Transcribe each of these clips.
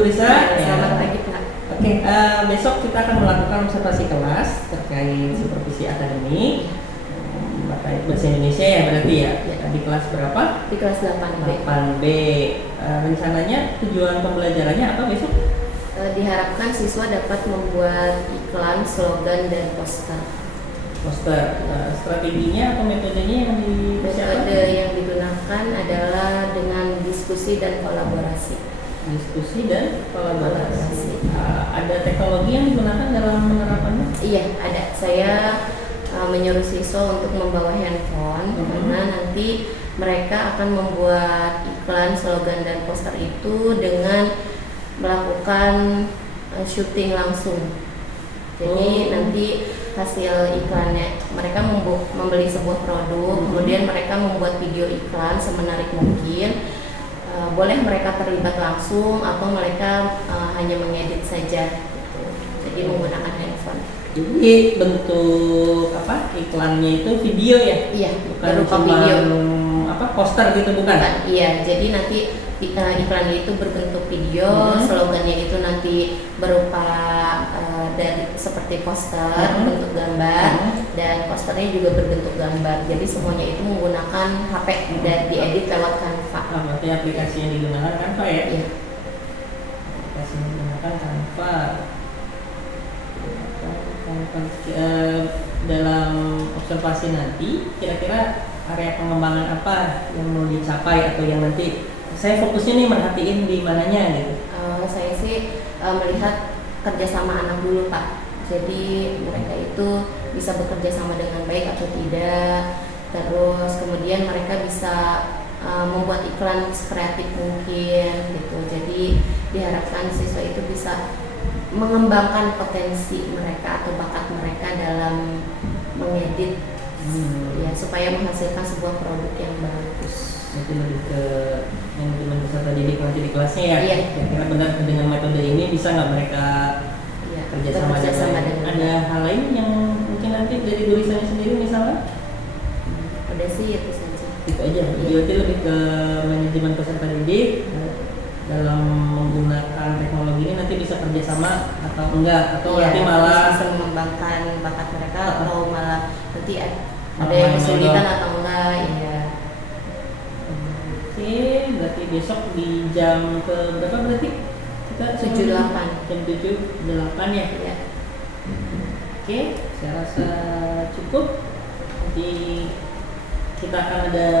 Bu Lisa. Selamat pagi Pak. Oke, besok kita akan melakukan observasi kelas terkait supervisi akademik terkait bahasa Indonesia ya berarti ya. Di kelas berapa? Di kelas 8B. 8B. Rencananya tujuan pembelajarannya apa besok? Diharapkan siswa dapat membuat iklan, slogan, dan poster. Strateginya atau metodenya yang Metode yang digunakan adalah dengan diskusi dan kolaborasi. Ada teknologi yang digunakan dalam penerapannya? Iya, ada. Saya menyuruh siswa untuk membawa handphone karena nanti mereka akan membuat iklan, slogan, dan poster itu dengan melakukan syuting langsung. Jadi nanti hasil iklannya mereka membeli sebuah produk, kemudian mereka membuat video iklan semenarik mungkin. Boleh mereka terlibat langsung atau mereka hanya mengedit saja gitu. Jadi menggunakan handphone. Jadi bentuk iklannya itu video ya? Iya, bukan berupa cuma video. Poster gitu bukan? Iya, jadi nanti iklannya itu berbentuk video, slogannya itu nanti berupa dari seperti poster, bentuk gambar, dan posternya juga berbentuk gambar. Jadi semuanya itu menggunakan HP dan diedit lewat Canva. Berarti aplikasi yang digunakan Canva ya? Iya. Aplikasi yang digunakan Canva. Dalam observasi nanti, kira-kira area pengembangan apa yang mau dicapai atau yang nanti saya fokusnya nih merhatiin di mananya gitu? Saya sih melihat kerjasama anak dulu Pak. Jadi mereka itu bisa bekerja sama dengan baik atau tidak. Terus kemudian mereka bisa membuat iklan sekreatif mungkin gitu. Jadi diharapkan siswa itu bisa mengembangkan potensi mereka atau bakat mereka dalam mengedit ya supaya menghasilkan sebuah produk yang bagus. Itu lebih ke manajemen peserta didik nanti di kelasnya ya? Iya. Kira-kira benar dengan metode ini bisa nggak mereka kerjasama dengan ada hal lain yang mungkin nanti dari tulisannya sendiri misalnya? Udah sih itu saja. Itu aja. Berarti lebih ke manajemen peserta didik dalam menggunakan teknologi ini nanti bisa kerjasama atau enggak atau nanti malah bisa mengembangkan bakat mereka atau malah nanti ada yang kesulitan atau enggak ya. Oke, berarti besok di jam ke berapa berarti? Kita 7.8. Jam 7.8 ya? Iya. Oke, saya rasa cukup. Nanti kita akan ada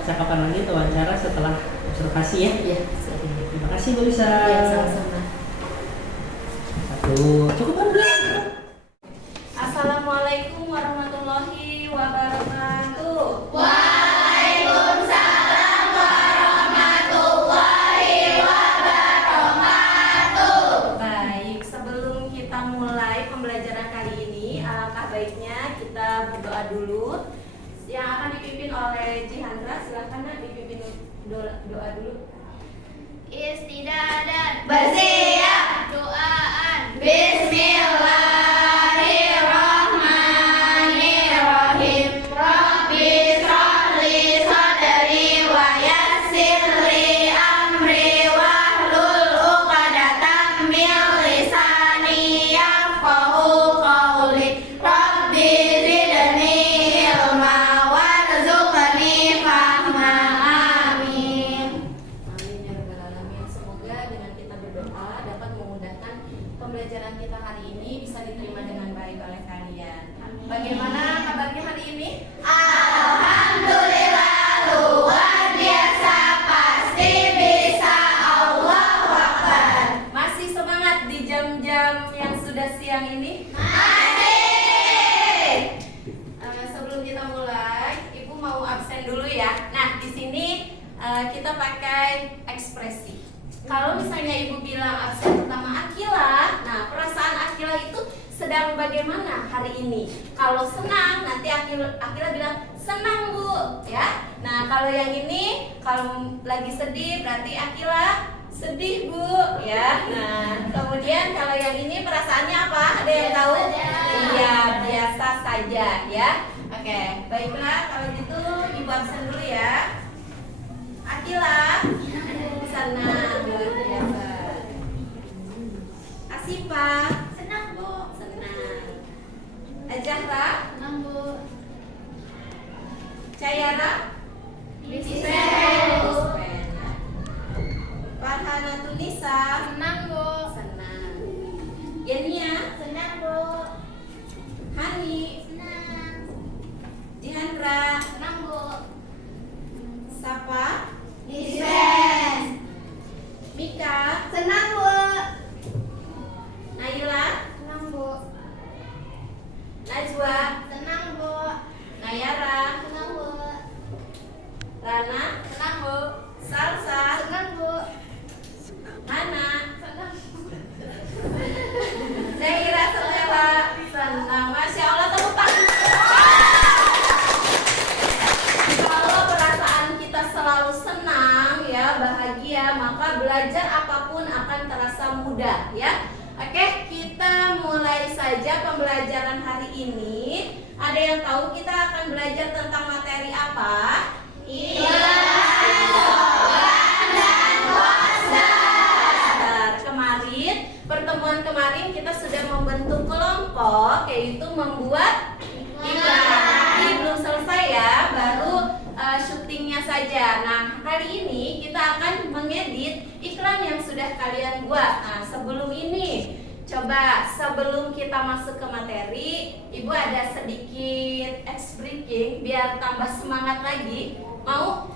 percakapan lagi atau wawancara setelah observasi ya? Iya. Terima kasih Bu Lisa. Iya, sama-sama. Cukup kan? Assalamualaikum warahmatullahi wabarakatuh. Waalaikumsalam warahmatullahi wabarakatuh. Baik, sebelum kita mulai pembelajaran kali ini, alangkah baiknya kita berdoa dulu. Yang akan dipimpin oleh Jihandra, silakan Nak dipimpin doa dulu. Istidadat bersiap doaan. Bismillahirrahmanirrahim. Rabbi shrahli sadri wa yassir li amri wahlul 'uqdatam min lisani yafqahu qawli. Rabbi zidni ilma warzuqni fahma. Amin. Amin ya rabbal alamin. Semoga dengan kita berdoa dapat memudahkan pembelajaran kita hari ini bisa diterima dengan baik oleh kalian. Bagaimana kabarnya hari ini? Alhamdulillah luar biasa, pasti bisa. Allahu Akbar. Masih semangat di jam-jam yang sudah siang ini? Masih. Sebelum kita mulai, Ibu mau absen dulu ya. Nah, di sini kita pakai ekspresi. Kalau misalnya Ibu bilang absen pertama Akila, nah perasaan Akila itu sedang bagaimana hari ini? Kalau senang, nanti Akila bilang senang Bu, ya. Nah, kalau yang ini, kalau lagi sedih berarti Akila sedih Bu, ya. Nah, kemudian kalau yang ini perasaannya apa? Ada yang tahu? Iya, biasa saja, ya. Oke, baiklah kalau gitu Ibu absen dulu ya. Akila, senang luar biasa. Siva? Senang, Bu. Senang. Azahra? Senang, Bu. Cayara? Bisa. Farhana Tunisa? Senang, Bu. Senang. Yenia? Senang, Bu. Hani? Senang. Jihandra? Senang, Bu. Sapa? Disen. Mika? Senang, Bu. Naila? Senang, Bu. Najwa? Senang, Bu. Nayara? Senang, Bu. Rana? Senang, Bu. Salsa? Senang, Bu. Hana? Senang. Zaira Selera? Senang. Masya Allah, tepuk tangan. Kalau perasaan kita selalu senang ya, bahagia, maka belajar apapun akan terasa mudah ya. Oke, kita mulai saja pembelajaran hari ini. Ada yang tahu kita akan belajar tentang materi apa? Kemarin, pertemuan kemarin kita sudah membentuk kelompok, yaitu membuat iklan. Tapi belum selesai ya, baru syutingnya saja. Nah, kali ini kita akan mengedit iklan yang sudah kalian buat. Nah, sebelum ini, coba sebelum kita masuk ke materi, Ibu ada sedikit ice breaking biar tambah semangat lagi. Mau?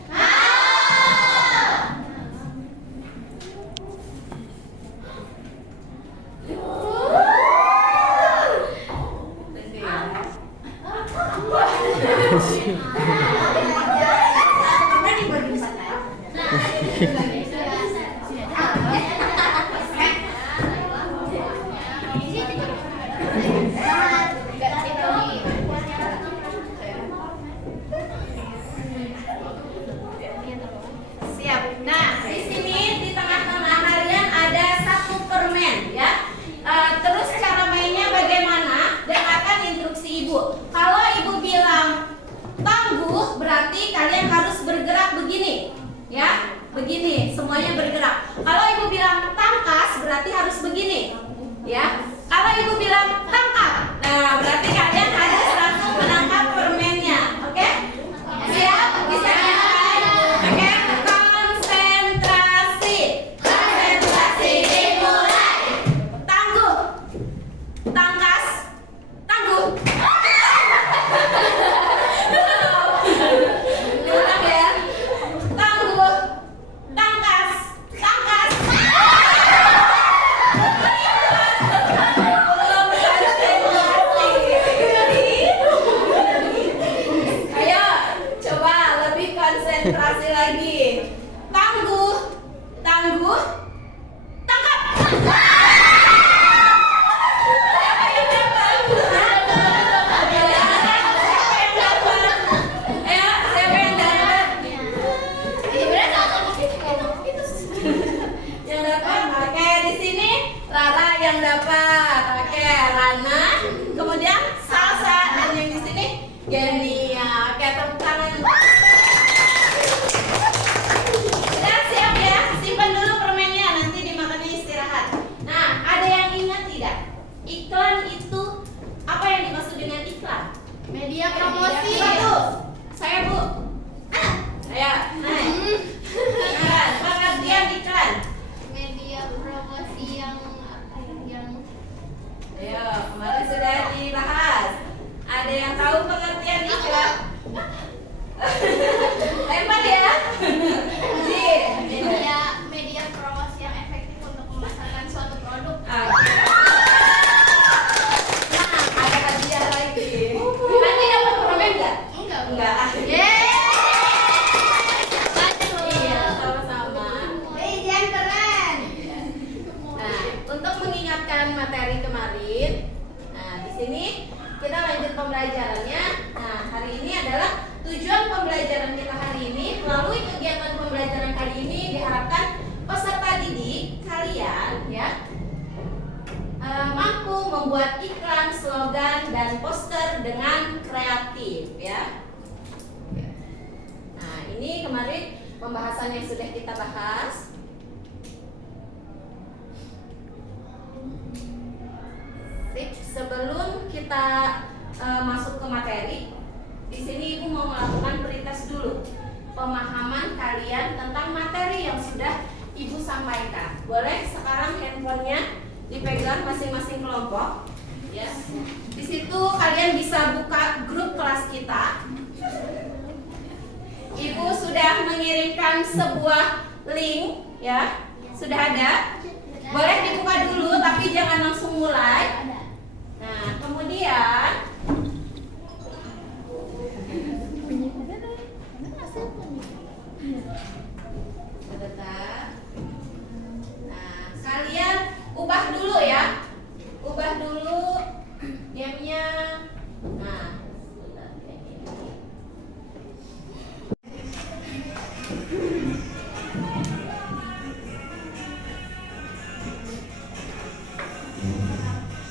Siap. Nah, di sini di tengah-tengah kalian ada satu permen ya. Terus cara mainnya bagaimana? Dengarkan instruksi Ibu. Kalau Ibu bilang tangguh, berarti kalian harus bergerak begini, ya, begini, semuanya bergerak. Kalau Ibu bilang tangkas, berarti harus begini, ya. Kalau Ibu bilang tangkap, nah berarti kalian harus langsung menangkap permennya, oke? Siap? Bisa kan? Oke, konsentrasi. Konsentrasi dimulai. Tangguh, tangkas, tangguh. Ulang ya. Tangguh, tangkas, tangkas. Belum konsentrasi. Ayo, coba lebih konsentrasi lagi. Tangguh, tangguh, tangkap. Siapa yang dapat? Siapa yang dapat? Ayo, siapa yang dapat? Yang dapat? Oke, di sini Rara yang dapat. Oke, Rana. Kemudian Salsa dan yang di sini Genia. Oke, tepuk tangan. Sudah siap ya? Simpan dulu permennya, nanti dimakannya istirahat. Nah, ada yang ingat tidak? Iklan itu apa yang dimaksud dengan iklan? Media promosi. Satu. Saya Bu. Saya. Nah. Pengertian iklan. Media promosi yang Ayo, kemarin sudah dibahas. Ada yang tahu pengertian iklan? Lempar ya. media promosi yang efektif untuk memasarkan suatu produk. Oke. Nah, ada hadiah lagi. Nanti dapat permen nggak? Enggak. Iya, sama-sama. Jangan keren. Nah, untuk mengingatkan materi kemarin, nah di sini kita lanjut pembelajarannya. Nah, hari ini adalah tujuan pembelajaran kita hari ini. Melalui kegiatan pembelajaran kali ini diharapkan peserta didik kalian ya mampu membuat iklan, slogan, dan poster dengan kreatif ya. Nah, ini kemarin pembahasan yang sudah kita bahas. kita masuk ke materi, di sini Ibu mau melakukan pretest dulu pemahaman kalian tentang materi yang sudah Ibu sampaikan. Boleh sekarang handphonenya dipegang masing-masing kelompok. Ya. Di situ kalian bisa buka grup kelas kita. Ibu sudah mengirimkan sebuah link, ya. Sudah ada. Boleh dibuka dulu, tapi jangan langsung mulai. Nah, kemudian sebentar. Nah, kalian ubah dulu ya. Ubah dulu gamenya. Nah, sebentar, kayak gini.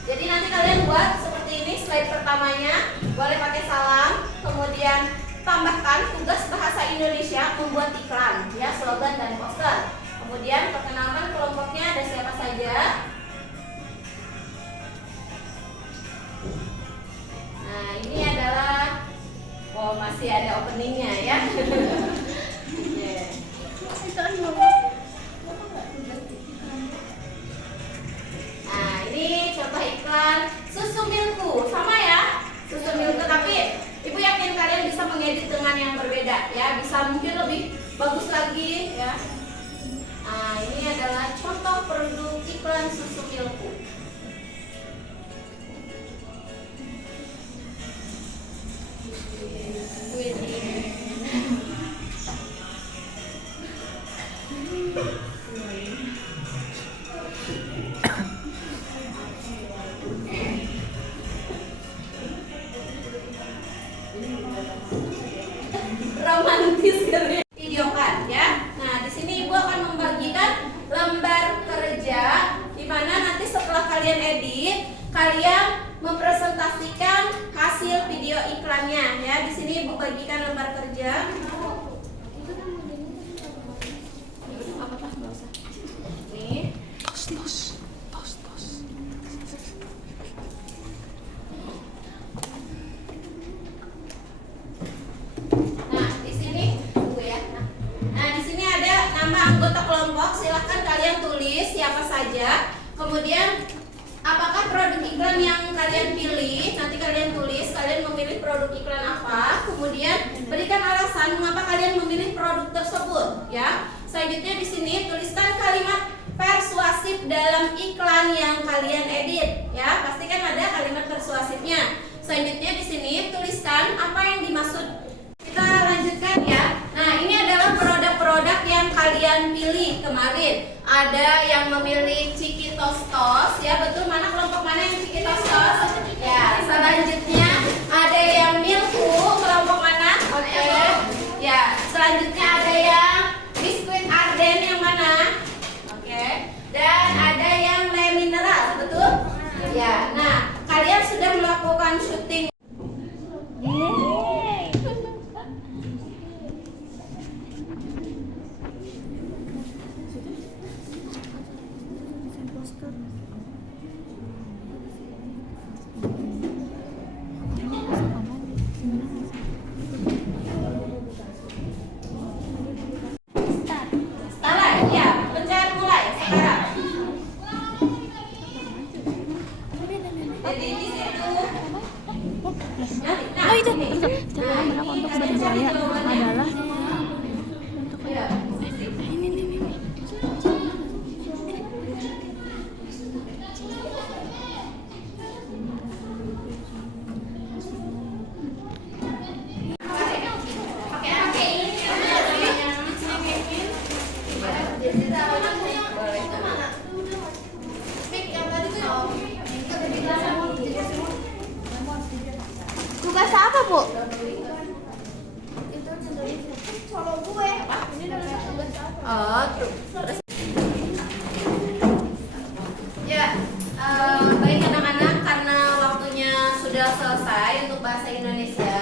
Jadi nanti kalian buat seperti ini slide pertamanya, boleh pakai salam, kemudian tambahkan tugas bahasa Indonesia membuat iklan, ya, slogan dan poster. Kemudian perkenalkan kelompoknya ada siapa saja. Nah, ini adalah, oh masih ada openingnya ya. Nah, ini contoh iklan susu milku, sama ya, susu milku, tapi Ibu yakin kalian bisa mengedit dengan yang berbeda ya, bisa mungkin lebih bagus lagi ya. Nah, ini adalah contoh produk iklan susu milku. Romantis dari videokan ya. Nah, di sini Ibu akan membagikan lembar kerja di mana nanti setelah kalian edit, kalian mempresentasikan hasil video iklannya ya. Di sini Ibu bagikan lembar kerja. Apa-apa enggak usah. Nih. Nah, di sini tunggu ya. Nah, di sini ada nama anggota kelompok. Silahkan kalian tulis siapa saja. Kemudian apakah produk iklan yang kalian pilih? Nanti kalian tulis kalian memilih produk iklan apa. Kemudian berikan alasan mengapa kalian memilih produk tersebut. Ya. Selanjutnya di sini tuliskan kalimat persuasif dalam iklan yang kalian edit. Ya, pastikan ada kalimat persuasifnya. Selanjutnya di sini tuliskan apa yang dimaksud. Kita lanjutkan ya. Nah, ini adalah produk-produk yang kalian pilih kemarin. Ada yang memilih Ciki Tostos, ya betul, mana kelompok mana yang Ciki Tostos? Ya, selanjutnya ada yang Milku, kelompok mana? Oke. Ya, selanjutnya ada yang Biskuit Arden yang mana? Oke. Dan ada yang Le Mineral, betul? Ya. Nah, kalian sudah melakukan syuting. Start, ya, pencet mulai sekarang. Jadi di situ. Nah, itu ini. cara berapa untuk berjaya adalah Ya. ini. Tugas apa, Bu? Kalau gue, ini tugas apa? Oh, terus. Ya, baik anak-anak, karena waktunya sudah selesai untuk bahasa Indonesia.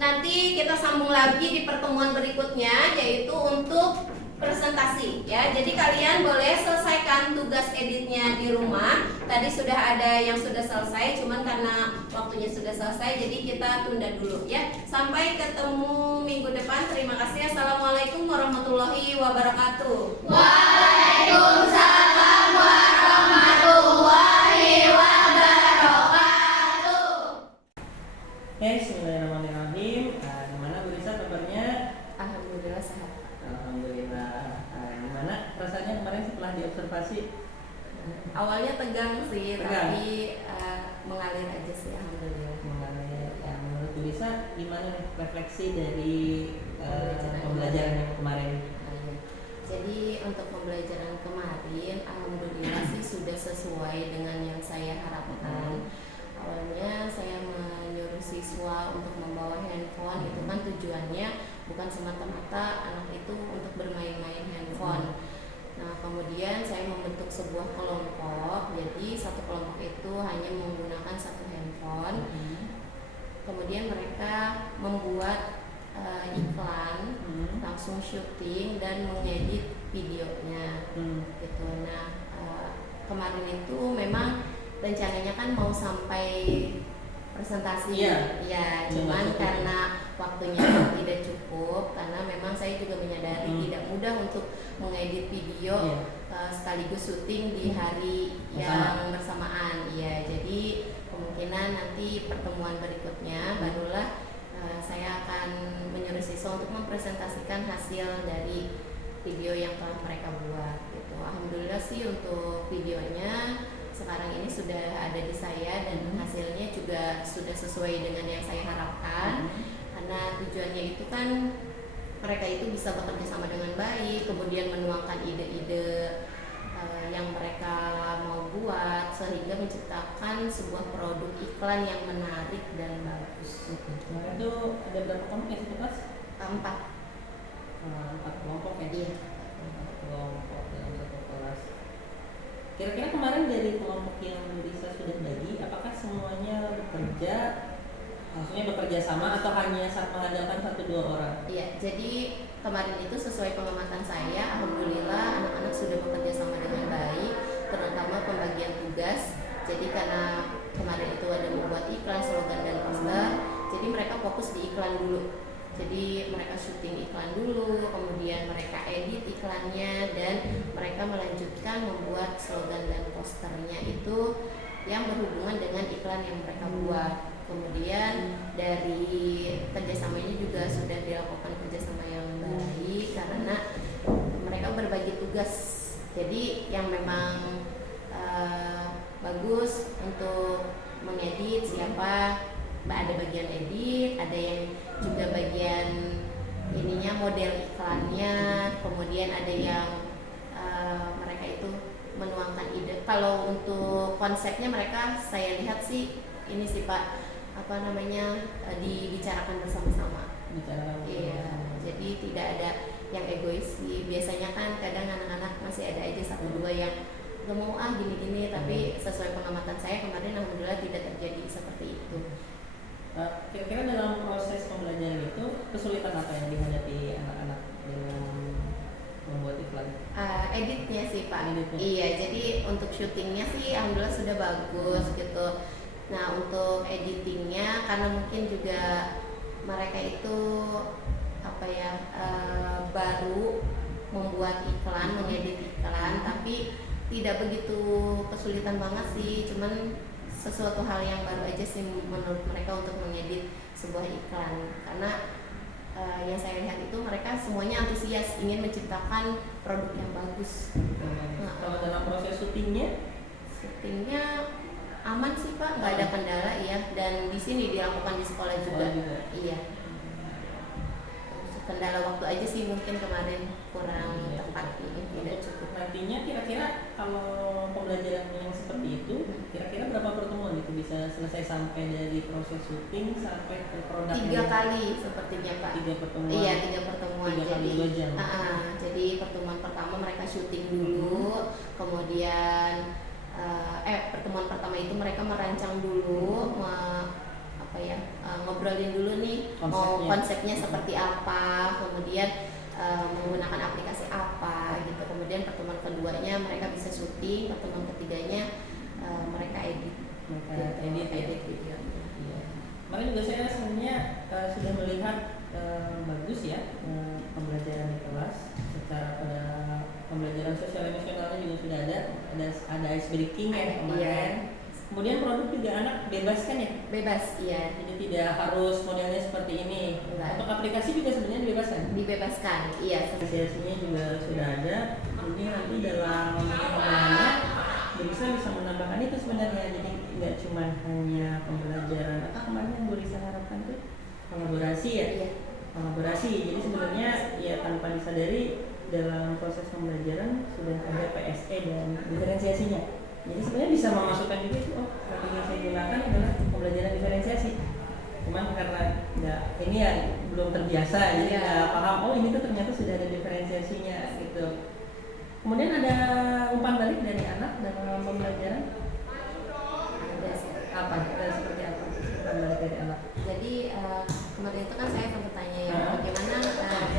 Nanti kita sambung lagi di pertemuan berikutnya, yaitu untuk presentasi ya. Jadi kalian boleh selesaikan tugas editnya di rumah. Tadi sudah ada yang sudah selesai, cuman karena waktunya sudah selesai jadi kita tunda dulu ya. Sampai ketemu minggu depan. Terima kasih. Assalamualaikum warahmatullahi wabarakatuh. Waalaikumsalam warahmatullahi wabarakatuh. Bismillahirrahmanirrahim. Gimana Bu Risa kabarnya? Alhamdulillah sehat. Alhamdulillah. Gimana rasanya kemarin setelah diobservasi? Awalnya tegang sih, Tegang. tapi mengalir aja sih, alhamdulillah. Mengenai menurut Bu Risa gimana nih refleksi dari Pembelajaran. pembelajaran yang kemarin? Iya. Jadi untuk pembelajaran kemarin, alhamdulillah sih sudah sesuai dengan yang saya harapkan. Awalnya saya menyuruh siswa untuk membawa handphone, itu kan tujuannya bukan semata-mata anak itu untuk bermain-main handphone. Nah, kemudian saya membentuk sebuah kelompok. Jadi satu kelompok itu hanya menggunakan satu handphone. Kemudian mereka membuat iklan, langsung syuting dan mengedit videonya gitu. Nah, kemarin itu memang rencananya kan mau sampai presentasi, Iya. ya, Cuma cuman cukup. karena waktunya tidak cukup, karena memang saya juga menyadari tidak mudah untuk mengedit video Iya. sekaligus syuting di hari yang bersamaan. Ya, jadi kemungkinan nanti pertemuan berikutnya barulah saya akan menyuruh siswa untuk mempresentasikan hasil dari video yang telah mereka buat gitu. Alhamdulillah sih untuk videonya sekarang ini sudah ada di saya dan hasilnya juga sudah sesuai dengan yang saya harapkan. Karena tujuannya itu kan mereka itu bisa bekerja sama dengan baik, kemudian menuangkan ide-ide yang mereka mau buat sehingga menciptakan sebuah produk iklan yang menarik dan bagus. Kemarin tuh ada berapa kelompok ya satu kelas? 4. 4 kelompok ya? Iya. 4 kelompok dalam satu kelas. Kira-kira kemarin dari kelompok yang Bu Risa sudah bagi, apakah semuanya bekerja, maksudnya bekerja sama atau hanya mengandalkan 1-2 orang? Iya, jadi kemarin itu sesuai pengamatan saya, alhamdulillah anak-anak sudah bekerja sama dengan baik, terutama pembagian tugas. Jadi karena kemarin itu ada membuat iklan, slogan dan poster, jadi mereka fokus di iklan dulu. Jadi mereka syuting iklan dulu, kemudian mereka edit iklannya, dan mereka melanjutkan membuat slogan dan posternya itu yang berhubungan dengan iklan yang mereka buat. Kemudian dari kerjasamanya juga sudah dilakukan kerjasama yang baik karena mereka berbagi tugas. Jadi yang memang bagus untuk mengedit siapa, ada bagian edit, ada yang juga bagian ininya model iklannya, kemudian ada yang mereka itu menuangkan ide. Kalau untuk konsepnya mereka saya lihat sih ini sih Pak, apa namanya, dibicarakan bersama-sama. Iya, jadi tidak ada yang egois sih. Biasanya kan kadang anak-anak masih ada aja 1-2 yang gak mau gini-gini, tapi sesuai pengamatan saya kemarin alhamdulillah tidak terjadi seperti itu. Kira-kira dalam proses pembelajaran itu kesulitan apa yang dihadapi anak-anak dengan membuat iklan? Editnya sih Pak. Editnya. Iya, jadi untuk syutingnya sih alhamdulillah sudah bagus gitu. Nah, untuk editingnya karena mungkin juga mereka itu apa ya, baru membuat iklan, mengedit iklan, tapi tidak begitu kesulitan banget sih, cuman sesuatu hal yang baru aja sih menurut mereka untuk mengedit sebuah iklan. Karena yang saya lihat itu mereka semuanya antusias ingin menciptakan produk yang bagus. Kalau dalam proses syutingnya? Syutingnya aman sih Pak, nggak ada kendala ya. Dan di sini dilakukan di sekolah juga. Iya. Kendala waktu aja sih mungkin kemarin kurang tepat, tidak cukup. Nantinya kira-kira kalau pembelajaran yang seperti itu, kira-kira berapa pertemuan itu bisa selesai sampai dari proses syuting sampai ke produk? 3 kali sepertinya Pak. 3 pertemuan. Iya, 3 pertemuan. 3 kali 2 jam. Jadi pertemuan pertama mereka syuting dulu, kemudian pertemuan pertama itu mereka merancang dulu, ngobrolin dulu nih mau konsepnya seperti apa, kemudian menggunakan aplikasi apa keduanya mereka bisa syuting, pertemuan ketiganya mereka edit edit videonya. Iya. Kemarin juga saya sebenarnya sudah melihat bagus ya pembelajaran di kelas. Secara pada pembelajaran sosial emosionalnya juga sudah ada ice breaking ya kemarin. Iya. Kemudian produk juga anak bebas kan ya? Bebas, iya. Jadi tidak harus modelnya seperti ini. Enggak. Untuk aplikasi juga sebenarnya dibebaskan. Dibebaskan, iya. Asosiasinya juga sudah ada. Jadi nanti dalam pengembangannya bisa menambahkan itu sebenarnya. Jadi nggak cuma hanya pembelajaran. Apa kemarin yang Bu Risa harapkan tuh kolaborasi ya? Iya. Kolaborasi. Jadi sebenarnya ya tanpa disadari dalam proses pembelajaran sudah ada PSE dan diferensiasinya. Jadi sebenarnya bisa memasukkan juga itu, oh strategi yang saya gunakan adalah pembelajaran diferensiasi. Cuman karena ini ya belum terbiasa, jadi nggak paham, oh ini tuh ternyata sudah ada diferensiasinya gitu. Kemudian ada umpan balik dari anak dalam pembelajaran. Ada sih. Apa? Seperti apa umpan balik dari anak? Jadi kemarin itu kan saya sempat tanya ya bagaimana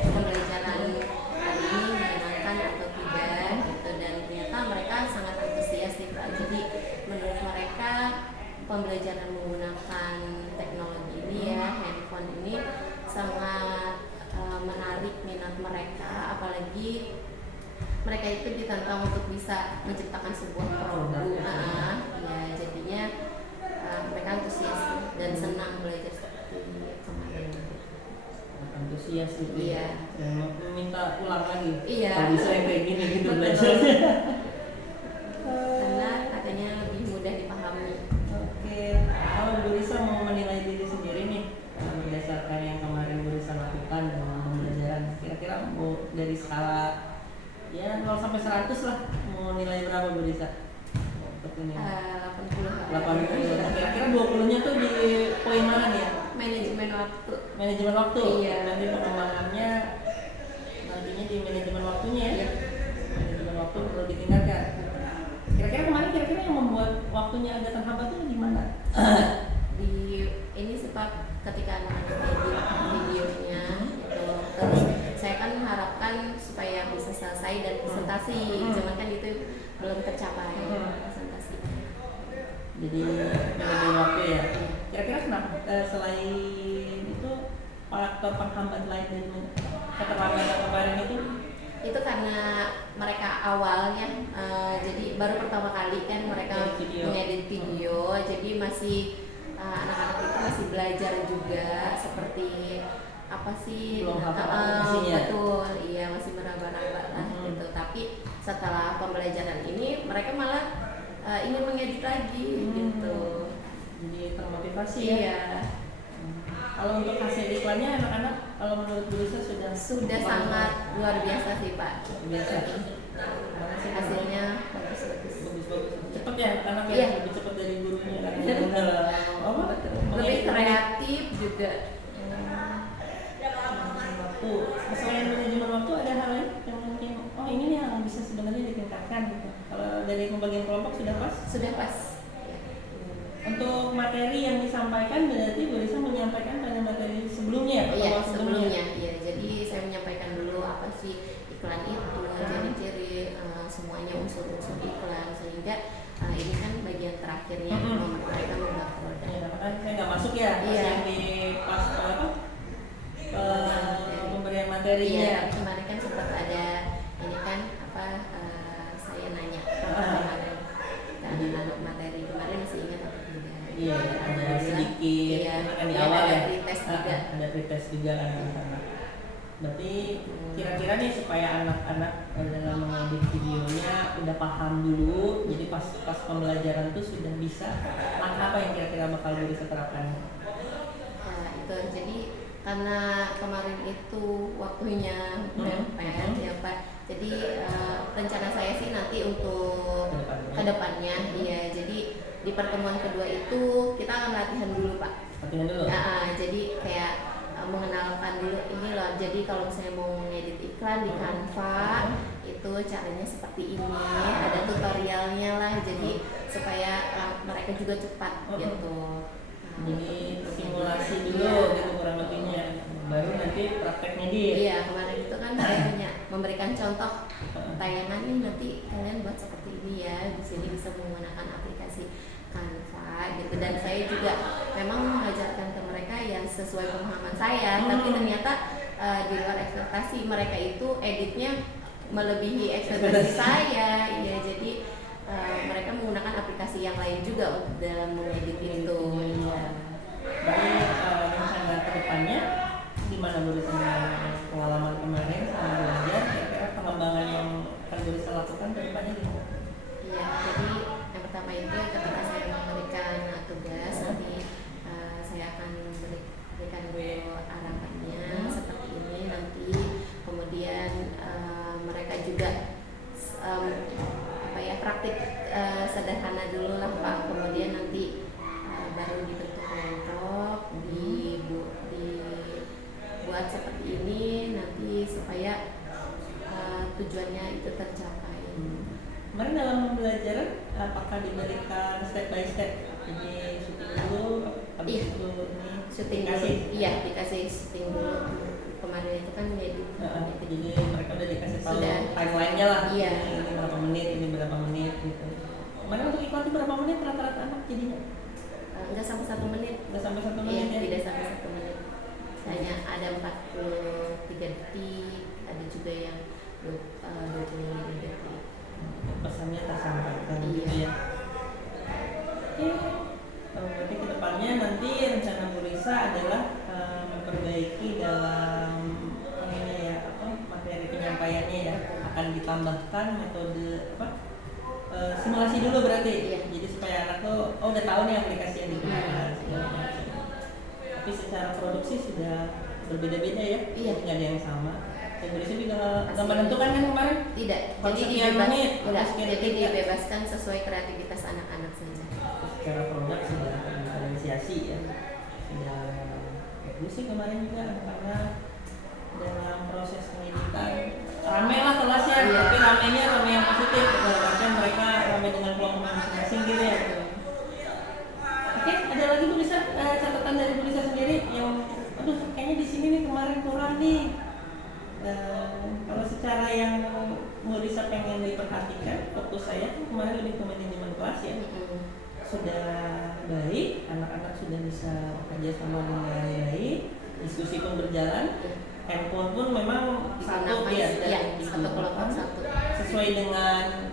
pembelajaran hari ini menyenangkan atau tidak gitu, dan ternyata mereka sangat antusias nih Pak. Jadi menurut mereka pembelajaran menggunakan teknologi ini ya, handphone ini sangat menarik minat mereka, apalagi mereka itu ditantang untuk bisa menciptakan sebuah produk. Ya jadinya mereka antusias dan senang belajar seperti kemarin. Antusias gitu. Iya. Dan meminta ulang lagi. Iya. Kalau bisa yang kayak gini gitu Betul. belajarnya. Karena katanya lebih mudah dipahami. Oke, kalau Bu Risa mau menilai diri sendiri nih berdasarkan yang kemarin Bu Risa lakukan dalam pembelajaran, kira-kira mau dari skala ya 0 sampai 100 lah, mau nilai berapa Bu Risa? Untuk ini 80. 80. Kira-kira 20-nya tuh di poin mana nih ya? Manajemen waktu. Manajemen waktu. Iya. Nanti pengembangannya nantinya di manajemen waktunya ya. Iya. Manajemen waktu perlu ditingkatkan. Kira-kira kemarin yang membuat waktunya agak terhambat itu di mana? Di ini sih Pak, ketika anak-anak edit videonya gitu. Terus saya kan mengharapkan supaya bisa selesai dan presentasi, cuman kan itu belum tercapai presentasi. Jadi manajemen waktu ya. Kira-kira kenapa? Selain itu faktor penghambat lain dari keterlambatan kemarin itu karena mereka awalnya jadi baru pertama kali kan mereka mengedit video, jadi masih anak-anak itu masih belajar juga seperti apa sih belum hafal aplikasinya. betul, iya masih meraba-raba lah gitu. Tapi setelah pembelajaran ini mereka malah ingin mengedit lagi gitu. Jadi termotivasi Iya. ya. Kalau untuk hasil iklannya anak-anak kalau menurut Bu Risa sudah sangat luar biasa sih Pak. biasa. Hasilnya bagus-bagus. Bagus-bagus. Cepet ya anak ya, Iya. lebih cepat dari gurunya karena udah apa? Lebih kreatif juga. Waktu. Selain manajemen waktu ada hal lain yang mungkin ini nih yang bisa sebenarnya ditingkatkan gitu. Kalau dari pembagian kelompok sudah pas? Sudah pas. Untuk materi yang disampaikan berarti Bu Risa menyampaikan pada materi sebelumnya ya? Iya, pertemuan sebelumnya. Iya, jadi saya menyampaikan dulu apa sih iklan itu, ciri-ciri semuanya unsur-unsur iklan, sehingga ini kan bagian terakhirnya mereka membuat produk. Ya, kan saya nggak masuk ya, pas Iya. yang di pas apa? Pemberian materinya. Iya, kemarin kan sempat ada ini kan apa saya nanya kemarin anak materi kemarin masih ingat apa tidak? Iya, ada sedikit. Iya, Kan di iya, awal ada ya. pretest juga. Ada pretest juga kan di sana. Berarti kira-kira nih supaya anak-anak dalam mengedit videonya udah paham dulu, jadi pas pembelajaran tuh sudah bisa. Langkah apa yang kira-kira bakal bisa terapkan? Nah, itu jadi karena kemarin itu waktunya mepet ya Pak. Jadi rencana saya sih nanti untuk kedepannya, iya. Jadi di pertemuan kedua itu kita akan latihan dulu Pak. Latihan dulu. Jadi kayak mengenalkan dulu ini loh. Jadi kalau misalnya mau ngedit iklan di Canva itu caranya seperti ini. Ada tutorialnya lah. Jadi supaya mereka juga cepat gitu. Jadi simulasi dulu gitu kurang lebihnya, baru nanti prakteknya dia. Iya, kemarin itu kan saya hanya memberikan contoh tayangan nih nanti kalian buat seperti ini ya, di sini bisa menggunakan aplikasi Canva gitu. Dan saya juga memang mengajarkan ke mereka yang sesuai pemahaman saya, tapi ternyata di luar ekspektasi mereka itu editnya melebihi ekspektasi saya ya. Jadi mereka menggunakan aplikasi yang lain juga untuk dalam mengedit itu ya. Baik, rencana kedepannya gimana Bu Risa dengan pengalaman kemarin sama belajar, kira-kira pengembangan yang akan Bu Risa lakukan kedepannya gimana? Iya, jadi yang pertama itu ketika saya memberikan tugas nanti saya akan berikan dulu arahannya seperti ini nanti, kemudian mereka juga praktik sederhana dulu lah Pak, kemudian nanti baru dibentuk kelompok, dibuat seperti ini nanti supaya tujuannya itu tercapai. Kemarin dalam pembelajaran apakah diberikan step by step? Jadi syuting dulu, habis itu ini Syuting dulu, dikasih syuting dulu. Kemarin itu kan ngedit. Jadi mereka udah dikasih tahu Sudah. timelinenya lah. Iya. Ini berapa menit, ini berapa menit gitu. Kemarin untuk iklan itu berapa menit rata-rata anak jadinya? Enggak sampai 1 menit. Nggak sampai 1 Iya, menit ya? tidak sampai 1 menit. Hanya ada 43 detik, ada juga yang 25 detik. Pesannya tersampaikan gitu Iya. ya. Oke, berarti kedepannya nanti rencana Bu Risa adalah memperbaiki dalam materi penyampaiannya ya, akan ditambahkan metode simulasi dulu berarti. Iya. Jadi supaya anak tuh udah tahu nih aplikasi yang digunakan segala macam. Tapi secara produksi sudah berbeda-beda ya, Iya. nggak ada yang sama. Dan Bu Risa juga nggak menentukan kan kemarin? Tidak, Kalau sekian menit, kalau sekian jadi detik, ya. dibebaskan sesuai kreativitas anak-anak saja. Secara produk sudah terdiferensiasi ya, sudah bagus sih kemarin juga, karena dalam proses pengeditan rame lah kelasnya, Iya. tapi ramenya rame yang positif, artinya mereka rame dengan kelompok masing-masing gitu ya. Oke, ada lagi Bu Risa, catatan dari Bu Risa sendiri yang kayaknya di sini nih kemarin kurang nih. Kalau secara yang Bu Risa pengen diperhatikan, fokus saya kemarin lebih ke manajemen kelas ya. Sudah baik, anak-anak sudah bisa bekerja sama dengan baik, diskusi pun berjalan, handphone pun memang satu satu kelompok satu. sesuai dengan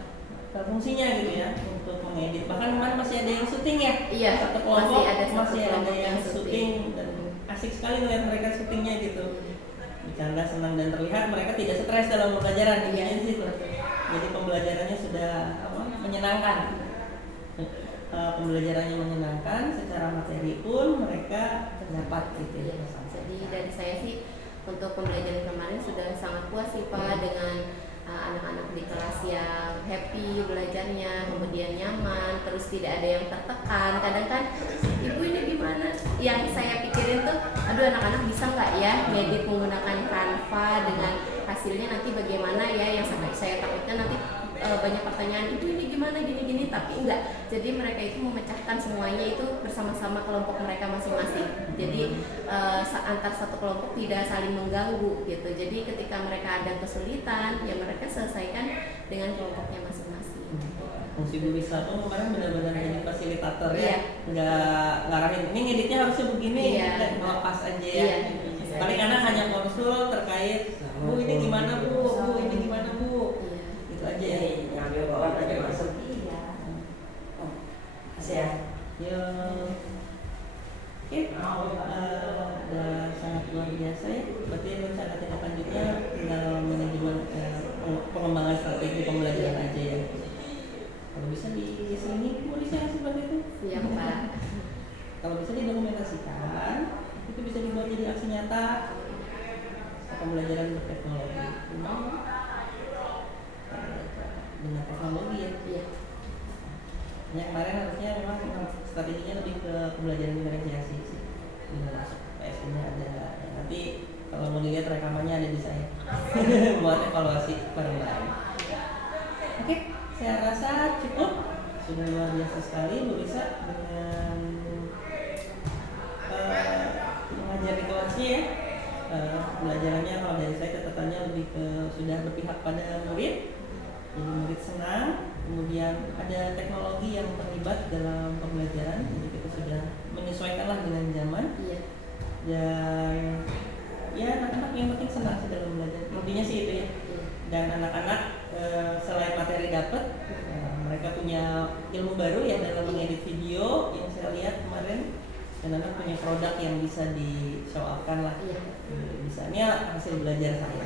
fungsinya gitu ya, untuk mengedit. Bahkan kemarin masih ada yang syuting ya, Iya, satu kelompok masih ada satu masih ada kelompok yang yang syuting, dan asik sekali melihat mereka syutingnya gitu. Bercanda, senang dan terlihat mereka tidak stres dalam pembelajaran, intinya sih. Jadi pembelajarannya sudah menyenangkan. Pembelajarannya menyenangkan, secara materi pun mereka terdapat gitu ya. Jadi dari saya sih untuk pembelajaran kemarin sudah sangat puas sih Pak, dengan anak-anak di kelas yang happy belajarnya, kemudian nyaman, terus tidak ada yang tertekan. Kadang kan ibu ini gimana? Yang saya pikirin tuh, aduh anak-anak bisa nggak ya ngedit menggunakan Canva, dengan hasilnya nanti bagaimana ya? Yang saya takutkan nanti banyak pertanyaan, itu ini gimana gini-gini, tapi enggak. Jadi mereka itu memecahkan semuanya itu bersama-sama kelompok mereka masing-masing. Jadi antar satu kelompok tidak saling mengganggu gitu. Jadi ketika mereka ada kesulitan, ya mereka selesaikan dengan kelompoknya masing-masing. Fungsi Bu Risa pun kemarin benar-benar jadi fasilitator Iya. ya, nggak ngarahin ini ngeditnya harusnya begini, Iya. dan melepas aja ya. Iya. Paling anak hanya konsul terkait, Bu ini gimana Bu ini gimana Bu, Iya. gitu aja ya. Ngambil bawah aja masuk. Iya. Kasih ya. Ya, oke, udah sangat luar biasa ya. Berarti rencana tindak lanjutnya tinggal manajemen pengembangan strategi pembelajaran aja ya. Kalau bisa di sini Bu Risa seperti itu. Iya Pak. Kalau bisa didokumentasikan, itu bisa dibuat jadi aksi nyata pembelajaran berteknologi. Dengan teknologi ya. Iya. Yang kemarin harusnya memang strateginya lebih ke pembelajaran diferensiasi sih. Ini masuk PS-nya ada. Ya, nanti kalau mau dilihat rekamannya ada di saya. Buat evaluasi bareng-bareng. Oke, saya rasa cukup. Sudah luar biasa sekali Bu Risa dengan mengajar di kelasnya ya. Pembelajarannya kalau dari saya catatannya lebih ke sudah berpihak pada murid, jadi murid senang. Kemudian ada teknologi yang terlibat dalam pembelajaran, jadi kita sudah menyesuaikanlah dengan zaman. Iya. Dan ya anak-anak yang penting senang sih dalam belajar, intinya sih itu ya. Iya. Dan anak-anak selain materi dapat, mereka punya ilmu baru ya dalam mengedit video yang saya lihat kemarin, dan anak punya produk yang bisa di show off-kan lah. Iya. Misalnya hasil belajar saya.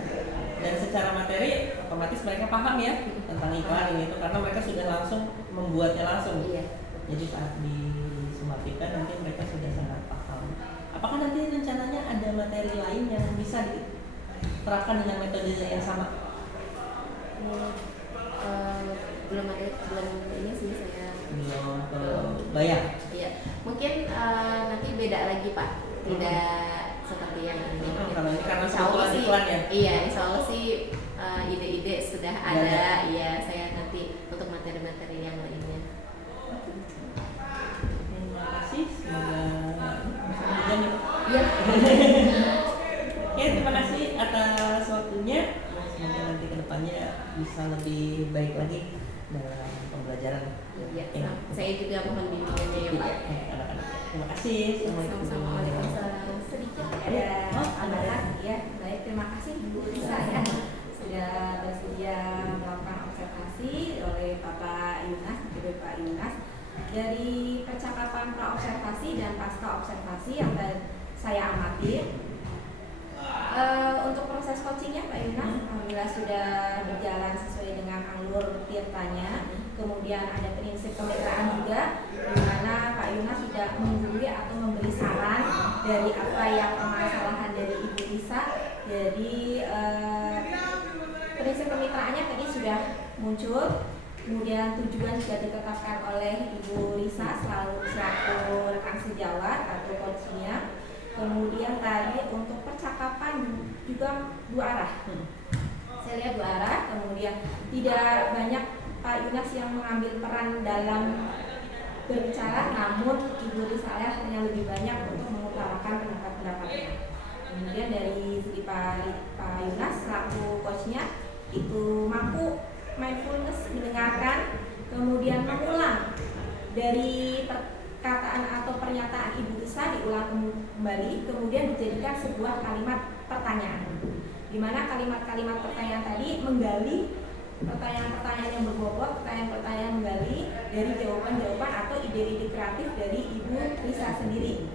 Dan secara materi otomatis mereka paham ya tentang iklan ini itu, karena mereka sudah langsung membuatnya langsung. Iya. Jadi saat disematkan nanti mereka sudah sangat paham. Apakah nanti rencananya ada materi lain yang bisa diterapkan dengan metode yang sama? Belum ini sih saya. Belum bayang. Iya. Mungkin nanti beda lagi Pak. Tidak seperti yang ini. Kalau ini karena Insya Allah kebetulan sih, iklan ya. iya, insya Allah sih ide-ide sudah Sudah ada. ada. Iya, saya nanti untuk materi-materi yang lainnya. Terima kasih. Semoga bisa menjadi. Iya. Oke, terima kasih atas waktunya. Semoga nanti kedepannya bisa lebih baik lagi dalam pembelajaran. Iya. Ya. Saya juga mohon bimbingannya ya Pak. Anak-anak. Terima kasih. Assalamualaikum. Sama-sama. Waalaikumsalam. Sedikit ada tambahan ya. Baik, terima kasih Bu Lisa ya sudah bersedia melakukan observasi oleh Bapak Yunas, juga Pak Yunas. Dari percakapan pra-observasi dan pasca observasi yang saya amati, untuk proses coachingnya Pak Yunas alhamdulillah sudah berjalan sesuai dengan alur tirtanya. Kemudian ada prinsip kemitraan juga, di mana Pak Yunas sudah menggurui atau memberi saran dari apa yang permasalahan dari Ibu Lisa. Jadi prinsip kemitraannya tadi sudah muncul. Kemudian tujuan sudah ditetapkan oleh Ibu Lisa selaku rekan sejawat atau coachnya. Kemudian tadi untuk percakapan juga dua arah. Saya lihat dua arah. Kemudian tidak banyak Pak Yunas yang mengambil peran dalam berbicara, namun Ibu Lisa hanya lebih banyak untuk mengutarakan pendapat-pendapatnya. Kemudian dari segi Pak Yunas selaku coachnya itu mampu mindfulness mendengarkan, kemudian mengulang dari perkataan atau pernyataan Ibu Lisa diulang kembali, kemudian dijadikan sebuah kalimat pertanyaan, di mana kalimat-kalimat pertanyaan tadi menggali pertanyaan-pertanyaan yang berbobot, pertanyaan-pertanyaan menggali dari jawaban-jawaban atau ide-ide kreatif dari Ibu Lisa sendiri.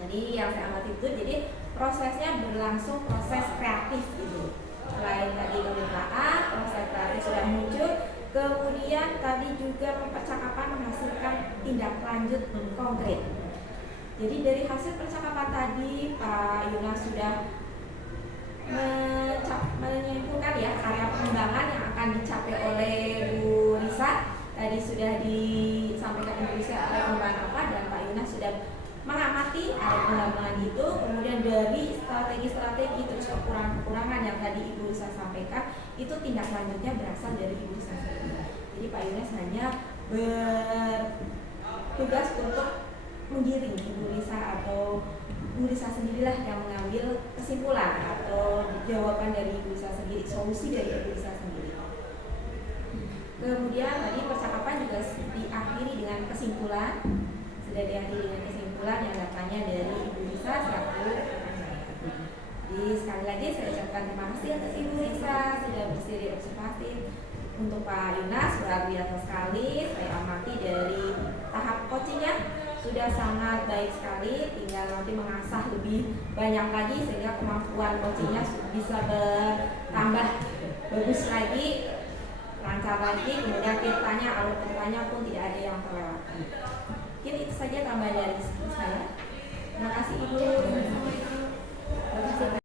Jadi yang saya amati itu, jadi prosesnya berlangsung proses kreatif gitu. Selain tadi kemitraan, proses kreatif sudah muncul. Kemudian tadi juga percakapan menghasilkan tindak lanjut konkret. Jadi dari hasil percakapan tadi Pak Yunas sudah menyimpulkan ya area pengembangan yang akan dicapai oleh Bu Lisa. Tadi sudah disampaikan Ibu Lisa area pengembangan apa, dan Pak Yunas sudah mengamati area pengembangan itu. Kemudian dari strategi-strategi terus kekurangan-kekurangan yang tadi Ibu Lisa sampaikan, itu tindak lanjutnya berasal dari Ibu Lisa sendiri. Jadi Pak Yunas hanya bertugas untuk menggiring Ibu Lisa, atau Ibu Lisa sendirilah yang mengambil kesimpulan atau jawaban dari Ibu Lisa sendiri, solusi dari Ibu Lisa sendiri. Kemudian tadi percakapan juga diakhiri dengan kesimpulan, sudah diakhiri dengan kesimpulan yang datangnya dari Ibu Lisa selaku rekan saya. Jadi sekali lagi saya ucapkan terima kasih atas Ibu Lisa sudah bersedia observasi. Untuk Pak Yunas luar biasa sekali, saya amati dari tahap coachingnya sudah sangat baik sekali, tinggal nanti mengasah lebih banyak lagi sehingga kemampuan coachingnya bisa bertambah bagus lagi, lancar lagi. Kemudian tirtanya, alur tirtanya pun tidak ada yang terlewatkan. Mungkin itu saja tambahan dari saya. Terima kasih Ibu. Terima kasih Pak.